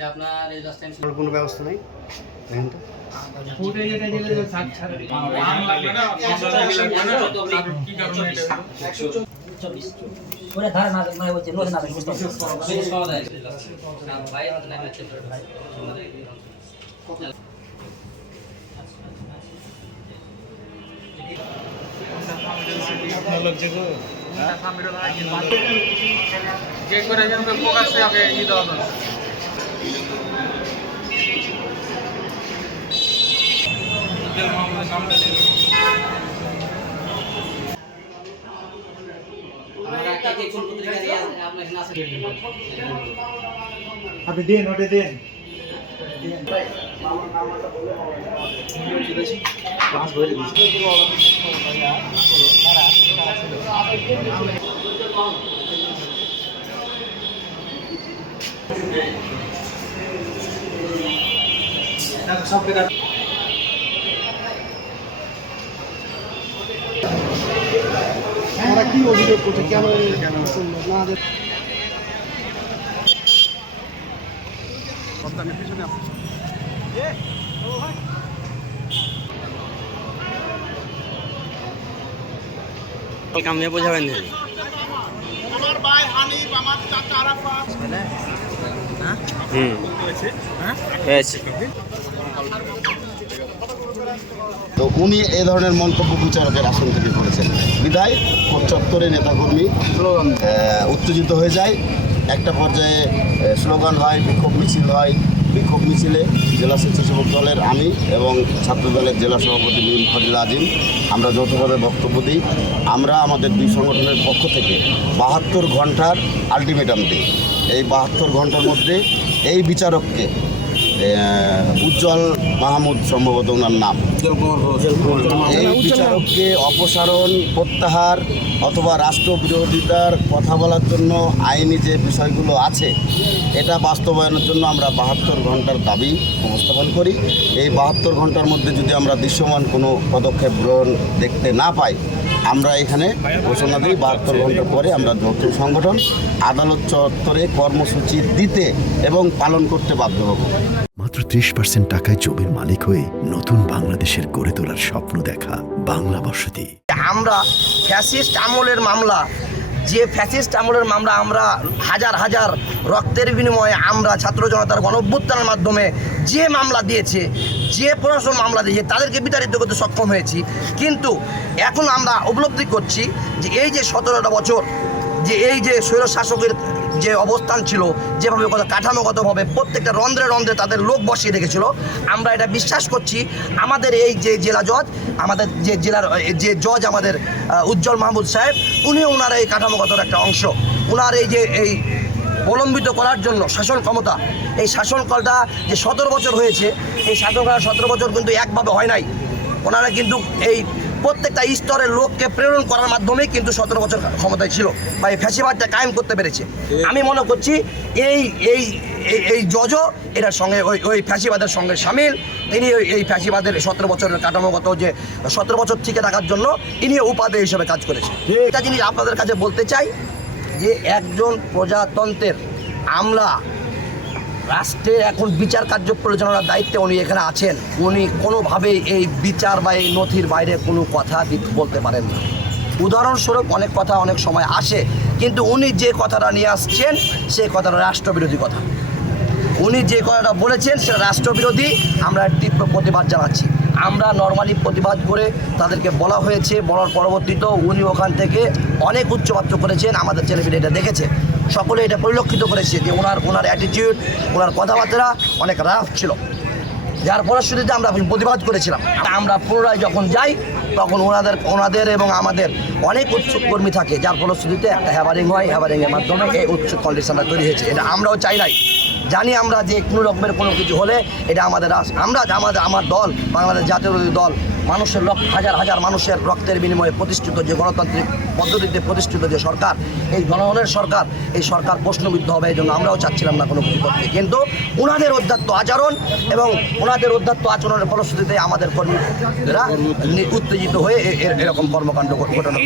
এটা আপনার এই জাস্ট টাইম কোনো ব্যবস্থা নেই দেখেন তো ফুটে যেটা দিলে তো 60 ছাড়ে কি কারণে এটা 124 ওরে ধারে না মানে হচ্ছে লোহে না বুঝতে ভাই নামে চিত্র যে করে যেন প্রকাশ্যে আগে ই দেওয়া দরকার নামটা দিয়ে আপনি দেন ওটা দেন ওরা কি অভিযোগ করছে কেন কামে বোঝাবেন আমার ভাই হানিফ আমার চাচা আরাফাত তো উনি এই ধরনের মন্তব্য বিচারকের আসন থেকে করেছেন বিধায় চত্বরে নেতাকর্মী উত্তেজিত হয়ে যায় একটা পর্যায়ে স্লোগান হয় বিক্ষোভ মিছিল হয় বিক্ষোভ মিছিলে জেলা স্বেচ্ছাসেবক দলের আমি এবং ছাত্র দলের জেলা সভাপতি মিম ফজল আজিম আমরা যৌথভাবে বক্তব্য দিই আমরা আমাদের দুই সংগঠনের পক্ষ থেকে 72 ঘন্টার আলটিমেটাম দিই এই 72 ঘন্টার মধ্যে এই বিচারককে উজ্জ্বল মাহমুদ সম্ভবত ওনার নাম এই বিচারককে অপসারণ প্রত্যাহার অথবা রাষ্ট্রবিরোধিতার কথা বলার জন্য আইনি যে বিষয়গুলো আছে এটা বাস্তবায়নের জন্য আমরা 72 ঘন্টার দাবি উপস্থাপন করি এই 72 ঘন্টার মধ্যে যদি আমরা দৃশ্যমান কোনো পদক্ষেপ গ্রহণ দেখতে না পাই আমরা এখানে ঘোষণা দিই 72 ঘন্টা পরে আমরা যৌথ সংগঠন আদালত চত্বরে কর্মসূচি দিতে এবং পালন করতে বাধ্য হব। মাত্র 30% টাকায় জমির মালিক হয়ে নতুন বাংলাদেশের গড়ে তোলার স্বপ্ন দেখা বাংলা বসতি। আমরা ফ্যাসিস্ট আমলের মামলা যে ফ্যাসিস্ট আমলের মামলা আমরা হাজার হাজার রক্তের বিনিময়ে আমরা ছাত্র জনতার গণঅভ্যুত্থানের মাধ্যমে যে মামলা দিয়েছে যে প্রশাসন মামলা দিয়েছে তাদেরকে বিতাড়িত করতে সক্ষম হয়েছি কিন্তু এখন আমরা উপলব্ধি করছি যে এই যে 17টা বছর যে এই যে স্বৈর শাসকের যে অবস্থান ছিল যেভাবে কাঠামোগতভাবে প্রত্যেকটা রন্ধ্রে রন্ধ্রে তাদের লোক বসিয়ে রেখেছিল আমরা এটা বিশ্বাস করছি আমাদের এই যে জেলা জজ আমাদের যে জেলার যে জজ আমাদের উজ্জ্বল মাহমুদ সাহেব উনিও ওনার এই কাঠামোগত একটা অংশ ওনার এই যে এই অবলম্বিত করার জন্য শাসন ক্ষমতা এই শাসনকালটা যে 17 বছর হয়েছে এই শাসনকাল 17 বছর কিন্তু একভাবে হয় নাই ওনারা কিন্তু এই প্রত্যেকটা স্তরের লোককে প্রেরণ করার মাধ্যমেই কিন্তু 17 বছর ক্ষমতায় ছিল বা এই ফ্যাসিবাদটা কায়েম করতে পেরেছে আমি মনে করছি এই এই এই জজও এটার সঙ্গে ওই ফ্যাসিবাদের সঙ্গে সামিল তিনি এই ফ্যাসিবাদের 17 বছরের কাঠামোগত যে 17 বছর থেকে থাকার জন্য ইনিও উপাদেয় হিসেবে কাজ করেছে এটা জিনিস আপনাদের কাছে বলতে চাই যে একজন প্রজাতন্ত্রের আমলা রাষ্ট্রে এখন বিচার কার্য পরিচালনার দায়িত্বে উনি এখানে আছেন উনি কোনোভাবেই এই বিচার বা এই নথির বাইরে কোনো কথা বলতে পারেন না উদাহরণস্বরূপ অনেক কথা অনেক সময় আসে কিন্তু উনি যে কথাটা নিয়ে আসছেন সেই কথাটা রাষ্ট্রবিরোধী কথা উনি যে কথাটা বলেছেন সেটা রাষ্ট্রবিরোধী আমরা তীব্র প্রতিবাদ জানাচ্ছি আমরা নর্মালি প্রতিবাদ করে তাদেরকে বলা হয়েছে বলার পরবর্তীতেও উনি ওখান থেকে অনেক উচ্চপাত্র করেছেন আমাদের ছেলেমেয়ে এটা দেখেছে সকলে এটা পরিলক্ষিত করেছে যে ওনার অ্যাটিটিউড ওনার কথাবার্তা অনেক রাফ ছিল যার ফলশ্রুতিতে আমরা প্রতিবাদ করেছিলাম আমরা পুনরায় যখন যাই তখন ওনাদের এবং আমাদের অনেক উৎসুক কর্মী থাকে যার ফলশ্রুতিতে একটা হ্যাভারিং হয় হ্যাভারিংয়ের মাধ্যমে এই উৎসুক কন্ডিশনটা তৈরি হয়েছে এটা আমরাও চাই নাই জানি আমরা যে কোনো রকমের কোনো কিছু হলে এটা আমাদের আমার দল বাংলাদেশ জাতীয়তাবাদী দল মানুষের হাজার হাজার মানুষের রক্তের বিনিময়ে প্রতিষ্ঠিত যে গণতান্ত্রিক পদ্ধতিতে প্রতিষ্ঠিত যে সরকার এই জনগণের সরকার এই সরকার প্রশ্নবিদ্ধ হবে এই জন্য আমরাও চাচ্ছিলাম না কোনো কিছু করতে কিন্তু ওনাদের অধ্যাত্ম আচরণ এবং ওনাদের অধ্যাত্ম আচরণের ফলশ্রুতিতে আমাদের কর্মীরা উত্তেজিত হয়ে এরকম কর্মকাণ্ড ঘটানো